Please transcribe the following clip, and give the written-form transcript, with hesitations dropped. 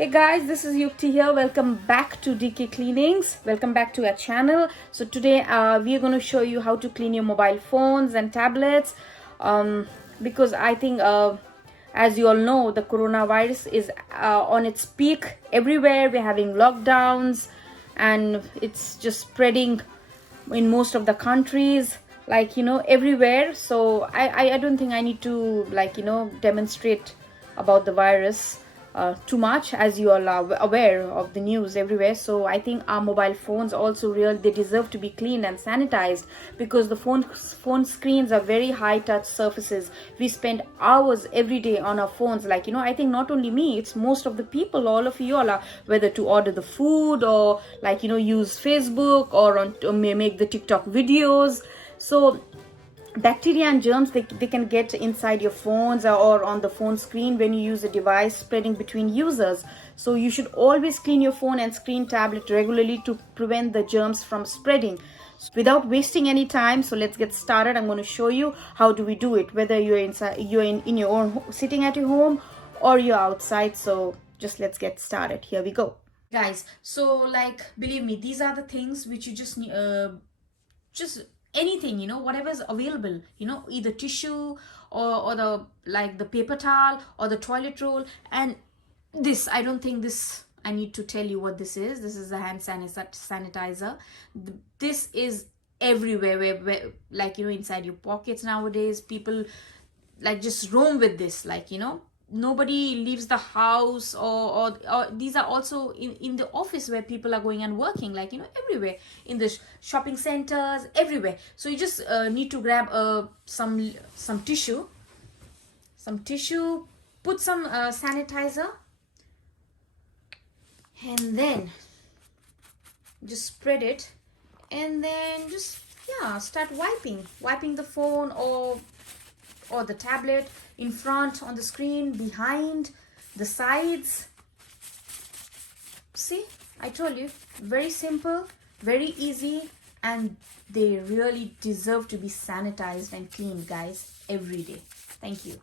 Hey guys, this is Yukti here. Welcome back to DK Cleanings. Welcome back to our channel. So today we are going to show you how to clean your mobile phones and tablets, because I think as you all know, the coronavirus is on its peak everywhere. We're having lockdowns and it's just spreading in most of the countries, like everywhere. So I don't think I need to demonstrate about the virus too much, as you all are aware of the news everywhere. So I think our mobile phones also they deserve to be cleaned and sanitized, because the phone screens are very high touch surfaces. We spend hours every day on our phones, I think not only me, it's most of the people, all of you all are, whether to order the food or use Facebook or make the TikTok videos. So bacteria and germs, they can get inside your phones or on the phone screen when you use a device spreading between users. So you should always clean your phone and screen tablet regularly to prevent the germs from spreading. Without wasting any time, so let's get started. I'm going to show you how do we do it, whether you're in your own, sitting at your home, or you're outside. So just let's get started. Here we go, guys. So believe me, these are the things which you just need, just anything, whatever's available, either tissue or the paper towel or the toilet roll. And this, I don't think this I need to tell you what this is. This is a hand sanitizer. This is everywhere, where inside your pockets nowadays. People just roam with this, nobody leaves the house, or these are also in the office where people are going and working, everywhere, in the shopping centers, everywhere. So you just need to grab some tissue, put some sanitizer, and then just spread it, and then just start wiping the phone or the tablet, in front, on the screen, behind, the sides. See, I told you, very simple, very easy, and they really deserve to be sanitized and cleaned, guys, every day. Thank you.